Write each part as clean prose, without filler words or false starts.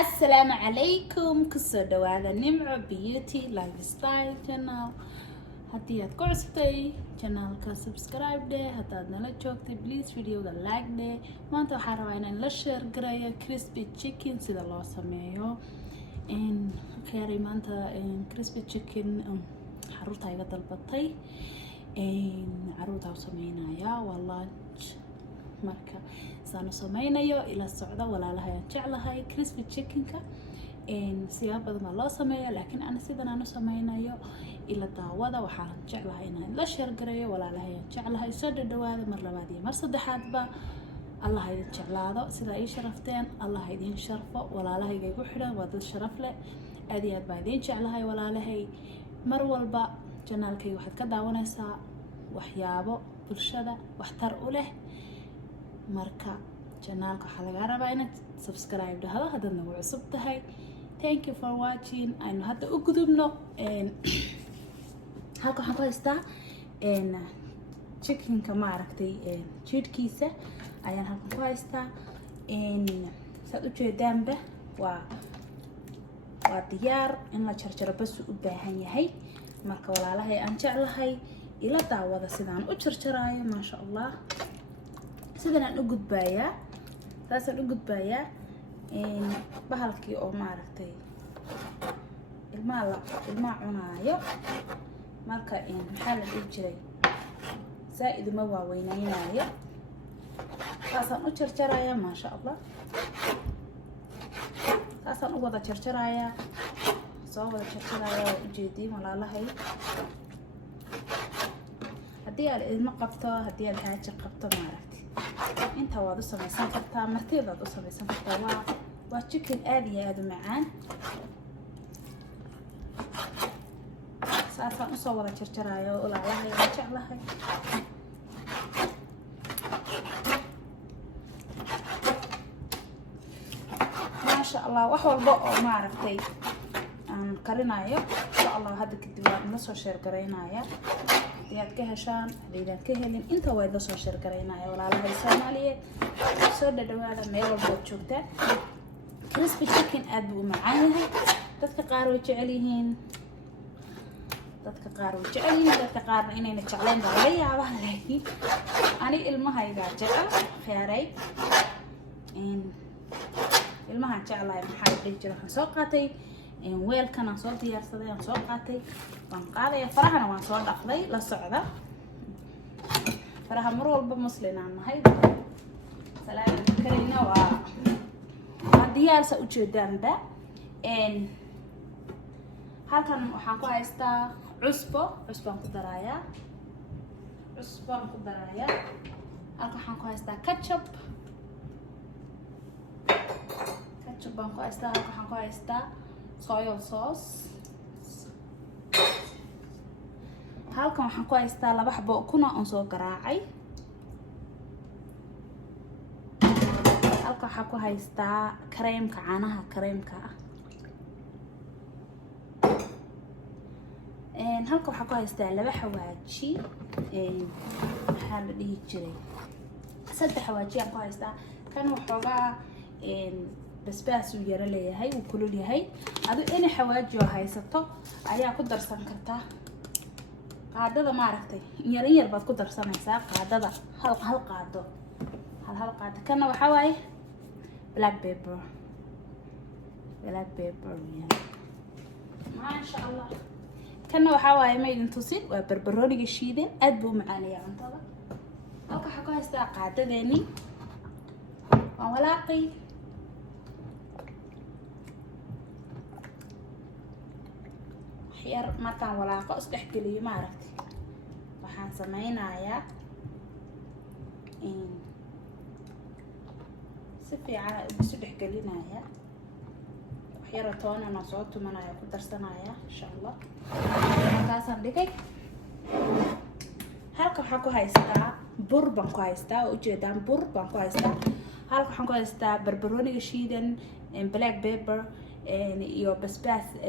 السلام عليكم كسر دوادا نمع بيوتي لايف ستايل channel هدي aad ku cusubtay channelka subscribe dhe hadaad nala joogtay please videoga like dhe maanta waxaan rabaa inaan la share gareeyo crispy chicken sida loo sameeyo khayri maanta crispy chicken caruurta iga dalbatay caruurta u sameynaya waa lunch marka saanu sameynayo ila socda walaalaha aan jeclahay crispy chickenka siyaabo badan baa loo sameeyaa laakiin ana sidan aan u sameynayo ila daawada waxaan jeclahay inaan la share gareeyo walaalaha aan jeclahay soo dhawaada mar labaad iyo mar saddexaadba Allah idin jeclaado sida ay sharafteen Allah idin sharfo walaalahayga igu xidhan waa dad sharaf leh aad iyo aad baan idin jeclahay walaalahay mar walba channelkayga waxaad ka daawanaysaa waxyaabo bulshada waxtar u leh marka channelka waxaa laga rabaa inaad subscribe dhahdo haddaad nagu cusub tahay thank you for watching aynu hadda u gudubno halka waxaan ku haystaa chickenka maaragtay jidhkiisa ayaan halkan ku haystaa saad u jeedaanba waa diyaar in la jarjaro bas u baahan yahay marka walaalahay aan jeclahay ila daawada sidaan u jarjaraayo maasha allah sidaan aan u gudbaayaa saasaan u gudbaayaa bahalkii oo maaragtay ilmaha cunaayo marka maxaa la dhihi jiray zaa'id uma waaweynaynayo saasaan u jarjarayaa maasha allah saasaan u wada jarjarayaa soo wada jarjarayaa waa ujeediin walaalahay haddii aad ilmo qabto haddii aad xaajo qabto maaragtay inta waad u samaysan kartaa martidaad u samaysan kartaa waa chicken aad iyo aad u macaan saasaan usoo wada jarjaraayo walaalahay waan jeclahay maasha allah wax walba oo maaragtay aan karinayo insha allah hadda kadib waan ila soo sheer garaynaya yaad ka heshaan hadaydan ka helin inta way la soo share gareynaya walaalahay Soomaaliyeed soo dhawaada meel walba joogta crispy chicken aad buu macaan yahay dadka qaar way jecel yihiin dadka qaarna inayna jecleen baa laga yaabaa laakiin ani ilmahayga jecel khiyaaray ilmahan jeclahay maxaa dhici jira waxaan soo qaatay weelkan aan soo diyaarsaday aan soo qaatay waan qaadaya farahana waan soo dhaqday la socda faraha mar walba muslim aan nahay salaam karina waa diyaarsa u jeedaanba halkan waxaan ku haystaa cusbaan ku darayaa halkan waxaan ku haystaa ketchup baan ku haystaa halkan waxaan ku haystaa soy sauce halkan waxaan ku haystaa 2 xabo ukun oo soo garaacay halkan waxaan ku haystaa kareemka caanaha kareemka halkan waxaan ku haystaa 2 xawaaji maxaa la dhihi jiray 3 xawaaji aan ku haystaa kan waxoogaa basbaas uu yara leeyahay uu kulul yahay adu in xawaaji oo haysato ayaa ku darsan kartaa qaadada maaragtay yar baad ku darsanaysaa qaadada hal qaado kana waxa waaye black pepper maasha allah kana waxa waaye maydin tusin waa barbarooniga shiidan aad buu macaanayaa cuntada halka waxa ku haystaa qaadadeeni waa walaaqay yar markaan walaaqo isdhex geliyo maaragtay waxaan sameynayaa si fiican isu dhex gelinayaa wax وحيرة تونا أنا صوت من أنا كنت صنايع إن شاء الله كاسن دقيق halka waxaan ku haystaa bur baan ku haystaa oo ujeedaan bur baan ku haystaa halka waxaan ku haystaa barbarooniga shiidan black pepper iyo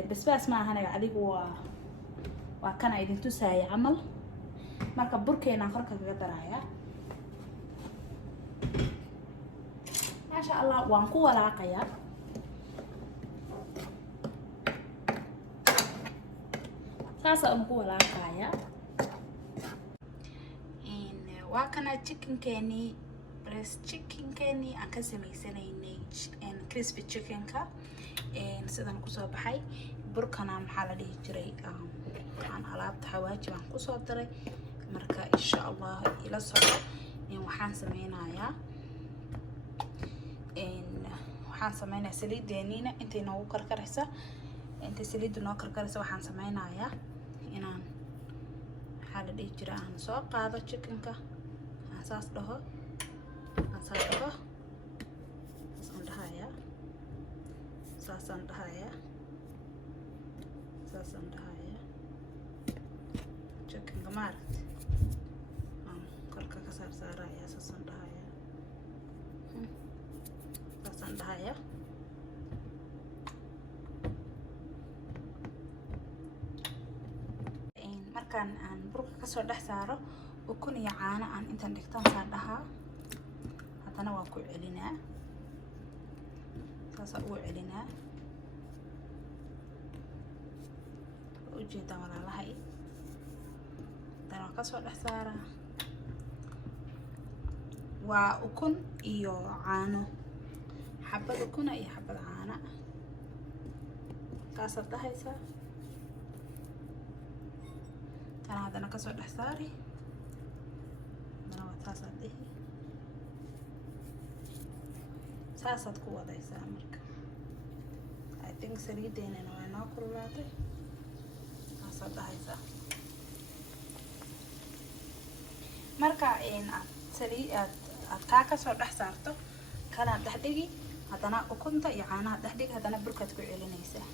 basbaas ma ahan adigu waa kana idin tusaya camal marka burkeena korka kaga daraya ma sha Allah waan ku walaaqaya saasa aan ku walaaqaya waa kana chicken keeni breast chicken keeni aan ka sameysanaynay crispy chicken ka sidan ku soo baxay burkana maxaa la dhihi jiray aan alaabta xawaaji baan ku soo daray marka insha Allah ila soo waxaan sameynayaa saliideeniina intay noogu karkaraysa inta saliidu noo karkaraysa waxaan sameynayaa inaan maxaa la dhihi jiray aan soo qaado chickenka saas dhaho saasaan dhahaya chickenka maaragta korka ka saaraya saasaan dhahaya markaan aan burka kasoo dhex saaro ukun iyo caano aan intaan dhigtaan saa dhahaa haddana waan ku celinaa saasaan ugu celinaa ujeedaan walaalahay haddana waan kasoo dhex saaraa waa ukun iyo caano xabad ukuna iyo xabad caana kaasaad dhahaysaa kana haddana kasoo dhex saari saasaad ku wadaysaa marka I think saliideennana waa noo kululaatay saasaad dhahaysaa marka aad kaa kasoo dhex saarto kanaad dhex dhigi haddana ukunta iyo caanaha dhex dhigi haddana burkaad ku celinaysaa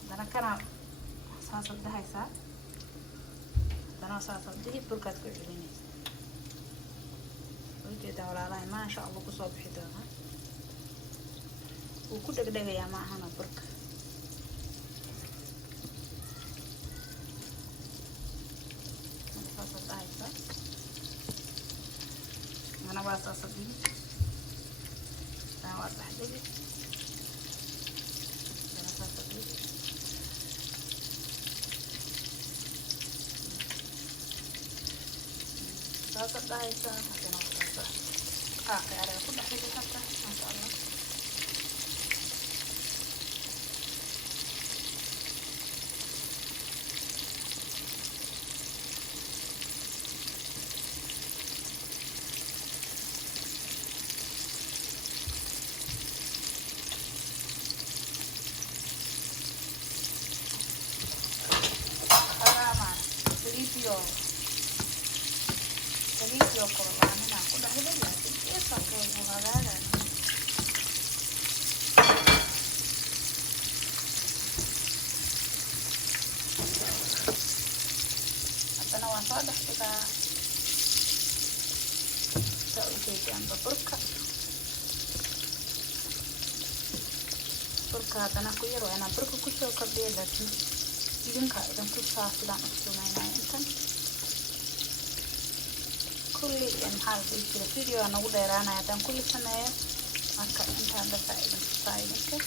haddana kana saasad dhahaysaa haddana saasad dhihi burkaad ku celinaysaa ujeedaan walaalahay maasha Allah kusoo bixi doonaa wuu ku dhegdhegayaa ma ahana burka saasad dhahaysaa mana waa saasad dhihi haddana waa dhex dhigi haddana saasad dhihi saasad dhahaysaa haddana saasa qaaqeeree ku dhex dhigi karta maasha Allah video kululaanina ku dhexday laakiin eesalkooda wuu hagaagaya haddana waan soo dhex dhigaa saa u jeediyaanba burka haddana ku yar waa inaan burka kusoo kordhiyo laakiin idinku saa sidaan u sumaynayo intan kulli maxaa la dhihi jiray video aan ugu dheeraanaya haddaan kulli sameeyo marka intaan dadka idinka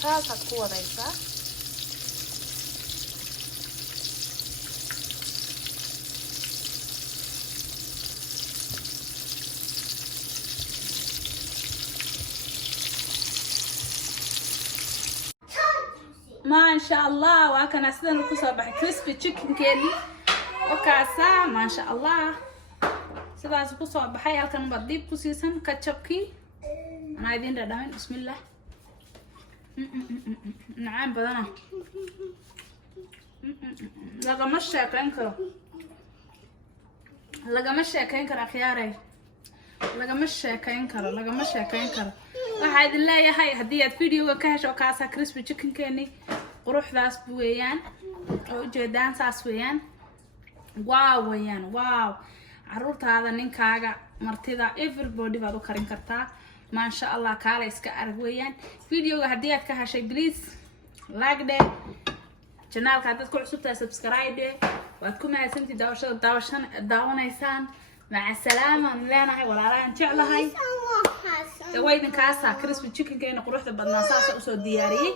saasaad ku wadaysaa ما شاء الله وكان أصلاً كوسا بحي كريسبي تشيكن كيني وكاسا ما شاء الله سباس كوسا بحي هالكن بديب كوسيسن كاتشبكي أنا عايزين ردامين بسم الله نعم بدنا lagama sheekayn karo akhyaaray lagama sheekayn karo waxaa idin leeyahay haddii aad videoga ka hesho kaasa crispy chickenkeeni quruxdaas weeyaan oo ujeedaan saas weeyaan wow weeyaan wow caruurtaada ninkaaga martida everybody baad u karin kartaa maasha allah kaala iska arag weeyaan videoga haddii aad ka heshay please like de channelka haddaad ku cusubtahay subscribe de waad ku mahadsantii daawanaysaan maca salaama leenahay walaalaan jeclahay waydin kaasa crispy chickenkeena quruxda badnaa saasa usoo diyaariyey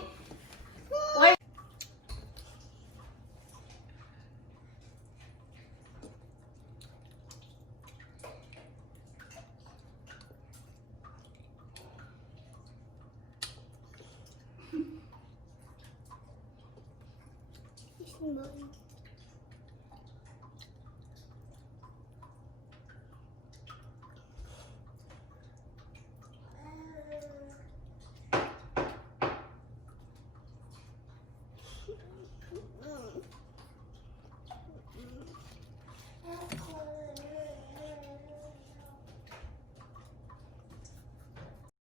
Mom.